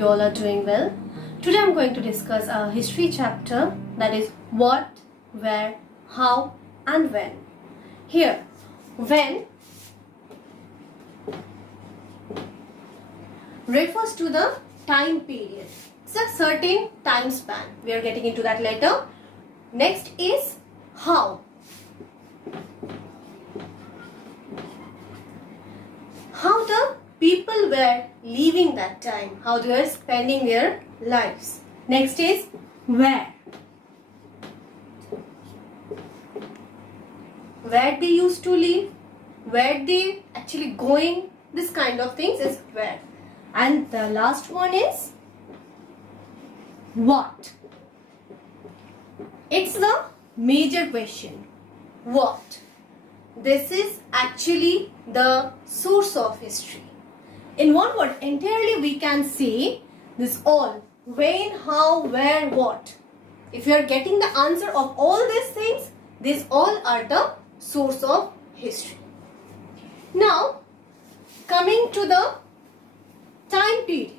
you all are doing well. Today I'm going to discuss a history chapter, that is what, where, how and when. Here, when refers to the time period. It's a certain time span. We are getting into that later. Next is how. How the people were living that time, how they were spending their lives. Next is where they used to live, where they actually going, this kind of things is where. And the last one is what. It's the major question. What? This is actually the source of history. In one word, entirely we can say this all: when, how, where, what. If you are getting the answer of all these things, these all are the source of history. Now, coming to the time period,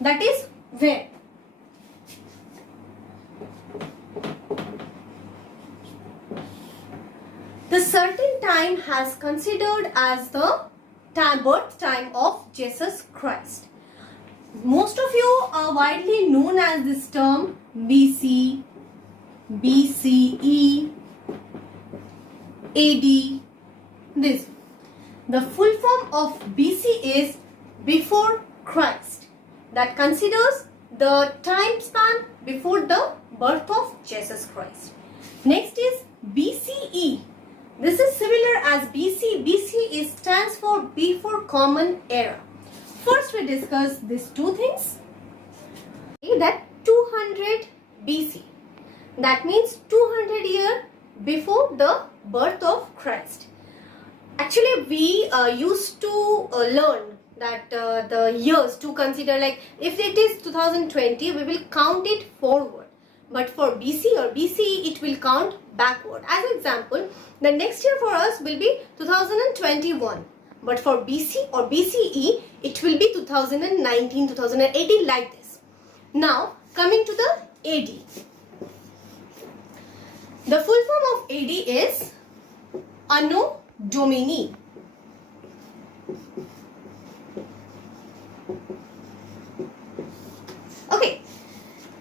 that is when. The certain time has considered as the birth time of Jesus Christ. Most of you are widely known as this term BC, BCE, AD. This. The full form of BC is before Christ. That considers the time span before the birth of Jesus Christ. Next is BCE. This is similar as BC. BC stands for before Common Era. First we discuss these two things. That 200 BC. That means 200 years before the birth of Christ. Actually, we used to learn that the years to consider, like if it is 2020, we will count it forward. But for BC or BCE, it will count backward. As an example, the next year for us will be 2021. But for BC or BCE, it will be 2019, 2018, like this. Now, coming to the AD. The full form of AD is Anno Domini. Okay.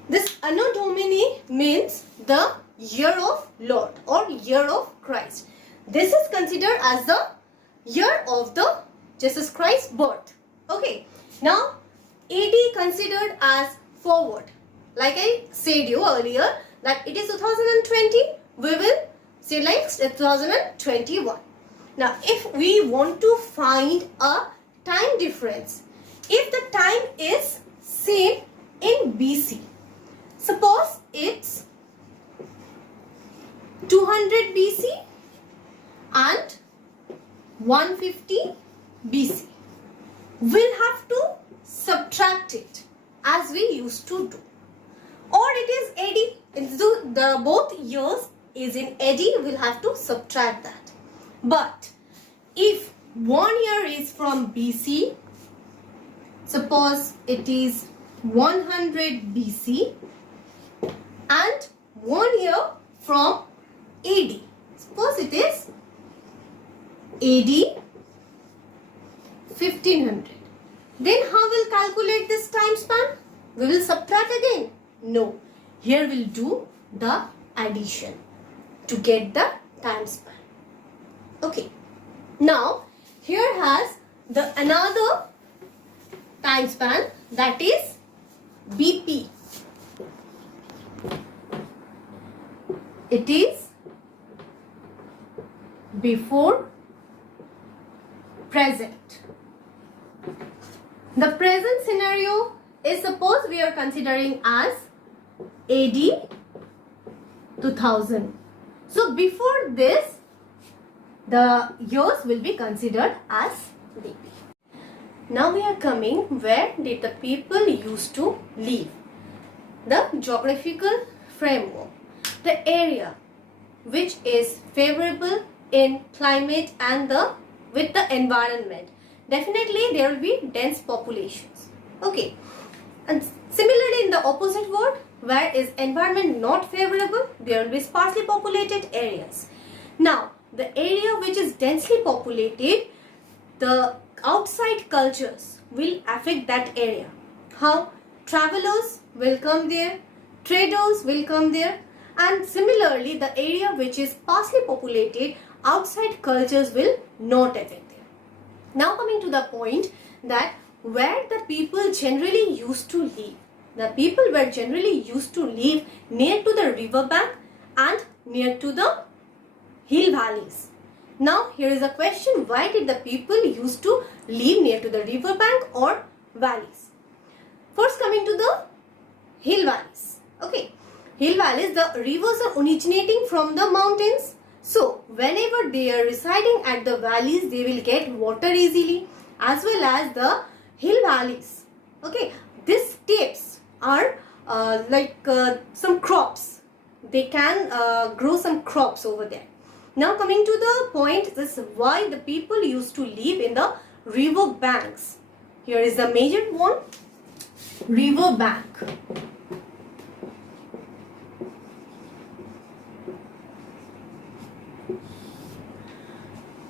This Anno Domini means the year of Lord or year of Christ. This is considered as the year of the Jesus Christ's birth. Okay. Now, AD considered as forward. Like I said you earlier that it is 2020, we will say like 2021. Now, if we want to find a time difference, if the time is same in BC, suppose it's 200 BC and 150 BC. We'll have to subtract it as we used to do. Or it is AD. The both years is in AD, we'll have to subtract that. But if 1 year is from BC, suppose it is 100 BC, and 1 year from AD. Suppose it is AD 1500. Then how will calculate this time span? We will subtract again? No. Here we'll do the addition to get the time span. Okay. Now, here has the another time span, that is BP. It is before present. The present scenario is, suppose we are considering as AD 2000. So before this, the years will be considered as BP. Now we are coming, where did the people used to live? The geographical framework. The area which is favorable in climate and with the environment. Definitely there will be dense populations. Okay. And similarly, in the opposite word, where is environment not favorable, there will be sparsely populated areas. Now, the area which is densely populated, the outside cultures will affect that area. How? Travelers will come there, traders will come there, and similarly, the area which is sparsely populated, outside cultures will not affect there. Now coming to the point that where the people generally used to live. The people were generally used to live near to the river bank and near to the hill valleys. Now here is a question, why did the people used to live near to the river bank or valleys? First coming to the hill valleys. Okay, hill valleys, the rivers are originating from the mountains. So whenever they are residing at the valleys, they will get water easily, as well as the hill valleys. Okay, these steppes are some crops. They can grow some crops over there. Now coming to the point, this is why the people used to live in the river banks. Here is the major one, river bank.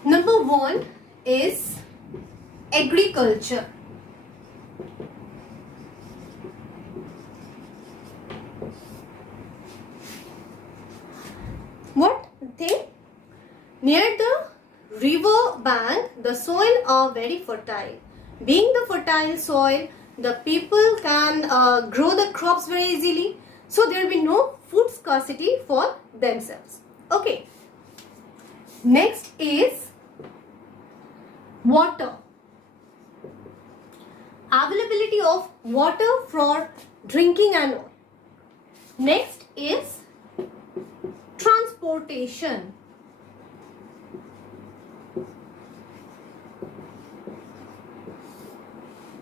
Number one is agriculture. What thing? Near the river bank, the soil are very fertile. Being the fertile soil, the people can grow the crops very easily. So there will be no food scarcity for themselves. Okay. Next is water. Availability of water for drinking and all. Next is transportation.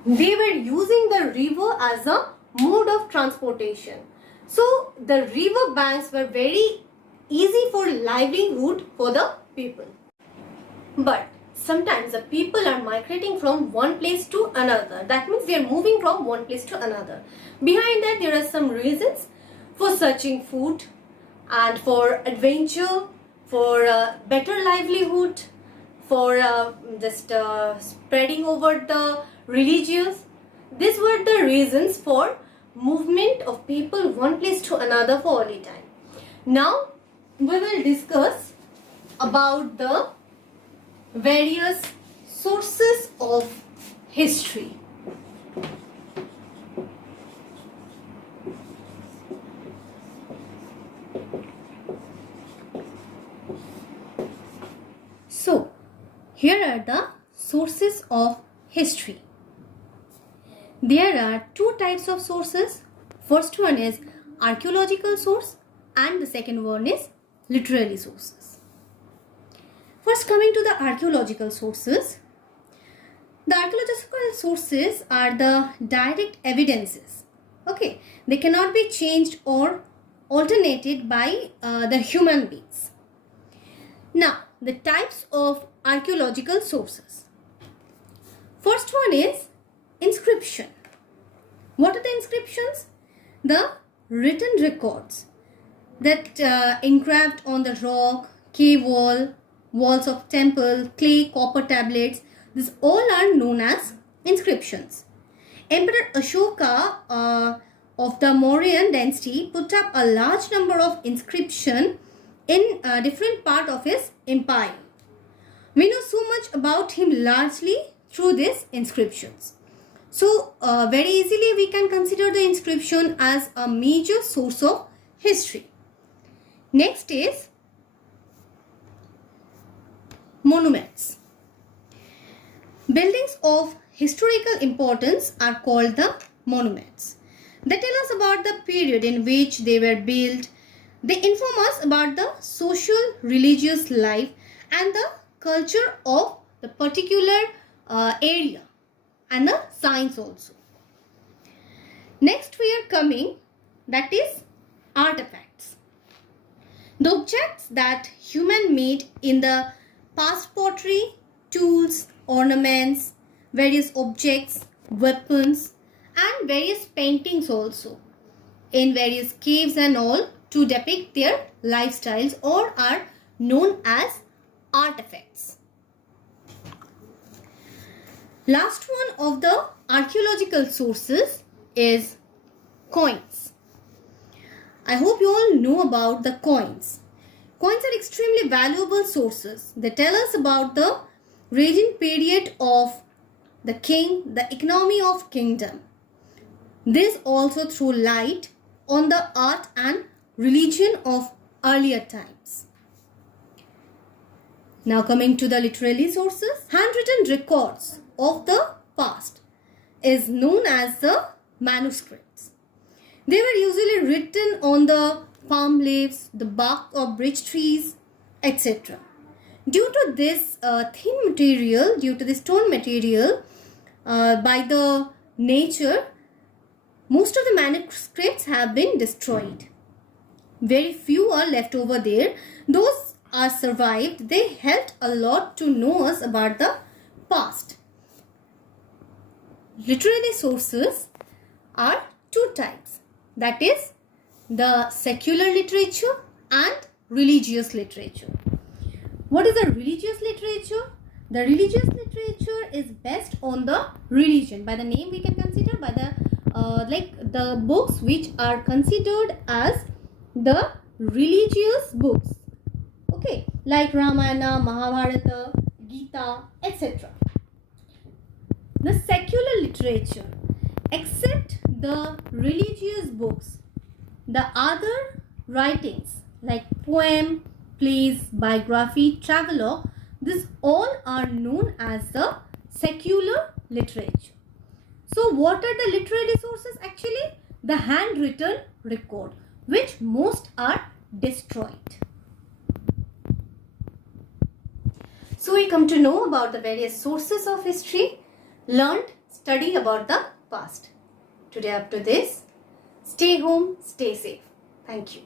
They were using the river as a mode of transportation. So the river banks were very easy for livelihood for the people. But sometimes the people are migrating from one place to another. That means they are moving from one place to another. Behind that, there are some reasons for searching food and for adventure, for better livelihood, for spreading over the religious. These were the reasons for movement of people one place to another for early time. Now we will discuss about the various sources of history. So here are the sources of history. There are two types of sources. First one is archaeological source and the second one is literary sources. First, coming to the archaeological sources. The archaeological sources are the direct evidences. Okay, they cannot be changed or alternated by the human beings. Now, the types of archaeological sources. First one is inscription. What are the inscriptions? The written records that engraved on the rock, cave wall, walls of temple, clay, copper tablets. These all are known as inscriptions. Emperor Ashoka of the Mauryan dynasty put up a large number of inscriptions in different part of his empire. We know so much about him largely through these inscriptions. So very easily we can consider the inscription as a major source of history. Next is monuments. Buildings of historical importance are called the monuments. They tell us about the period in which they were built. They inform us about the social, religious life and the culture of the particular area and the science also. Next we are coming, that is artifacts. The objects that human made in the past pottery, tools, ornaments, various objects, weapons and various paintings also in various caves and all to depict their lifestyles or are known as artifacts. Last one of the archaeological sources is coins. I hope you all know about the coins. Coins are extremely valuable sources. They tell us about the reigning period of the king, the economy of kingdom. This also throw light on the art and religion of earlier times. Now coming to the literary sources, handwritten records of the past is known as the manuscripts. They were usually written on the palm leaves, the bark of birch trees, etc. Due to this thin material, due to this stone material, by the nature, most of the manuscripts have been destroyed. Very few are left over there. Those are survived. They helped a lot to know us about the past. Literary sources are two types. That is the secular literature and religious literature. What is the religious literature? The religious literature is based on the religion. By the name we can consider by the the books which are considered as the religious books. Okay, like Ramayana, Mahabharata, Gita, etc. The secular literature, except the religious books, the other writings like poem, plays, biography, travelogue, these all are known as the secular literature. So what are the literary sources actually? The handwritten record, which most are destroyed. So we come to know about the various sources of history, learned, study about the past. Today up to this, stay home, stay safe. Thank you.